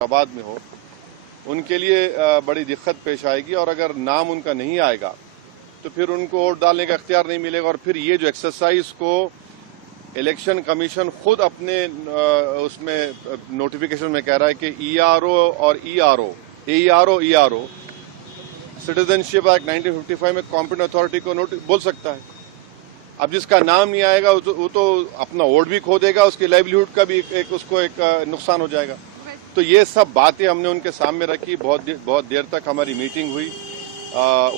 आबाद में हो, उनके लिए बड़ी दिक्कत पेश आएगी। और अगर नाम उनका नहीं आएगा तो फिर उनको वोट डालने का इख्तियार नहीं मिलेगा। और फिर ये जो एक्सरसाइज को इलेक्शन कमीशन खुद अपने उसमें नोटिफिकेशन में कह रहा है कि ईआरओ और ईआरओ सिटीजनशिप एक्ट 1955 में कॉम्पिटेंट अथॉरिटी को बोल सकता है। अब जिसका नाम नहीं आएगा वो तो अपना वोट भी खो देगा, उसकी लाइवलीहुड का भी उसको एक नुकसान हो जाएगा। तो ये सब बातें हमने उनके सामने रखी। बहुत देर तक हमारी मीटिंग हुई।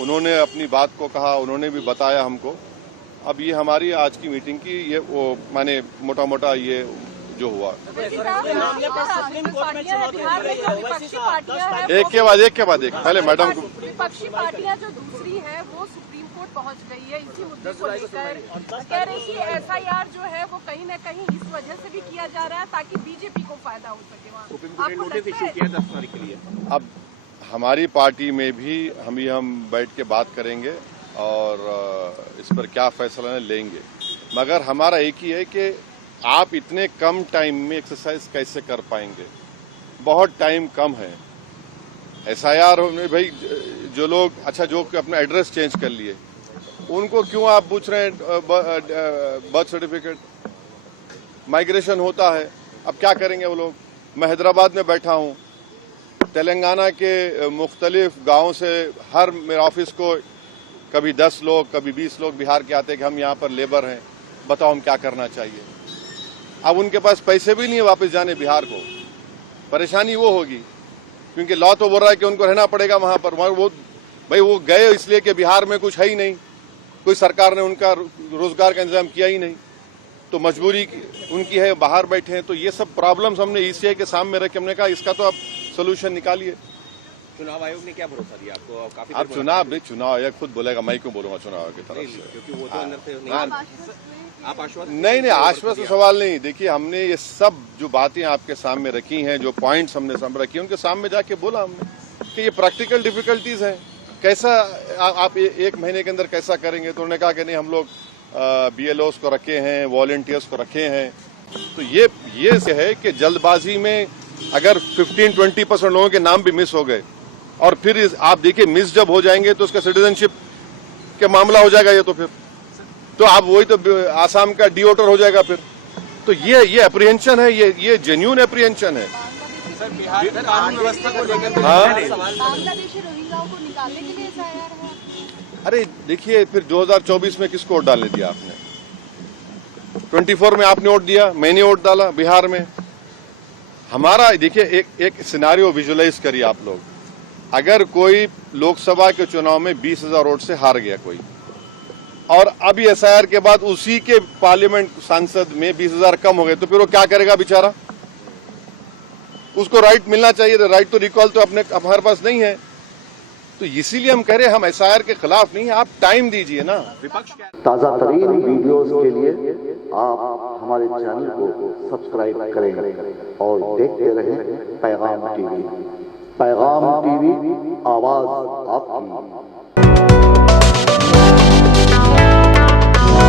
उन्होंने अपनी बात को कहा, उन्होंने भी बताया हमको। अब ये हमारी आज की मीटिंग की ये वो माने मोटा मोटा ये जो हुआ। एक के बाद एक पहले मैडम को। विपक्षी पार्टियां जो दूसरी है वो सुप्रीम कोर्ट पहुंच गई है इसी मुद्दे को लेकर, कह रही कि एफआईआर जो है वो कहीं न कहीं इस वजह से भी किया जा रहा है ताकि बीजेपी को फायदा हो सके। वहाँ सुप्रीम कोर्ट ने नोटिस इशू किया 10 तारीख के लिए। अब हमारी पार्टी में भी हम बैठ के बात करेंगे और इस पर क्या फैसला लेंगे। मगर हमारा एक ही है कि आप इतने कम टाइम में एक्सरसाइज कैसे कर पाएंगे? बहुत टाइम कम है। एसआईआर में भाई जो लोग जो अपना एड्रेस चेंज कर लिए उनको क्यों आप पूछ रहे हैं बर्थ सर्टिफिकेट? माइग्रेशन होता है, अब क्या करेंगे वो लोग? मैं हैदराबाद में बैठा हूँ, तेलंगाना के मुख्तलिफ गाँव से हर मेरे ऑफिस को कभी 10 लोग कभी 20 लोग बिहार के आते हैं कि हम यहाँ पर लेबर हैं, बताओ हम क्या करना चाहिए। अब उनके पास पैसे भी नहीं है वापस जाने बिहार को। परेशानी वो होगी क्योंकि लॉ तो बोल रहा है कि उनको रहना पड़ेगा वहां पर। वो गए इसलिए कि बिहार में कुछ है ही नहीं, कोई सरकार ने उनका रोजगार का इंतजाम किया ही नहीं, तो मजबूरी उनकी है, बाहर बैठे हैं। तो ये सब प्रॉब्लम्स हमने ईसीआई के सामने रख के हमने कहा इसका तो आप सोल्यूशन निकालिए। चुनाव आयोग ने क्या भरोसा दिया आपको? काफी अब चुनाव आयोग खुद बोलेगा, मैं क्यों बोलूंगा चुनाव आयोग की तरफ से? क्योंकि वो तो अंदर से आप आश्वस्त नहीं आश्वस्त सवाल नहीं। देखिए हमने ये सब जो बातें आपके सामने रखी हैं, जो पॉइंट्स हमने सामने रखी हैं, उनके सामने जाके बोला हमने कि ये प्रैक्टिकल डिफिकल्टीज हैं। कैसा आप एक महीने के अंदर कैसा करेंगे? तो उन्होंने कहा कि नहीं हम लोग बीएलओस को रखे हैं, वॉलंटियर्स को रखे हैं। तो ये से है कि जल्दबाजी में अगर 15-20% लोगों के नाम भी मिस हो गए और फिर आप देखिए मिस जब हो जाएंगे तो उसका सिटीजनशिप के मामला हो जाएगा। ये तो आप वही तो आसाम का डिओटर हो जाएगा फिर। तो ये अप्रीहेंशन है, ये जेन्युइन अप्रीहेंशन है। सर बिहार कानून व्यवस्था को लेकर बांग्लादेशी रोहिंग्याओं को निकालने के लिए एसआईआर है। अरे देखिए फिर 2024 में किसको वोट डालने दिया आपने? 24 में आपने वोट दिया, मैंने वोट डाला बिहार में। हमारा देखिए एक सिनारियो विजुअलाइज करिए आप लोग। अगर कोई लोकसभा के चुनाव में 20,000 वोट से हार गया कोई, और अभी एसआईआर के बाद उसी के पार्लियामेंट सांसद में 20,000 कम हो गए, तो फिर वो क्या करेगा बेचारा? उसको राइट मिलना चाहिए। तो राइट तो रिकॉल तो हमारे पास नहीं है। तो इसीलिए हम कह रहे हैं हम एसआईआर के खिलाफ नहीं है, आप टाइम दीजिए ना। विपक्ष ताज़ा तरीन वीडियोस के लिए आप हमारे चैनल को सब्सक्राइब करें और देखते रहें पैगाम टीवी। पैगाम टीवी, आवाज आपकी।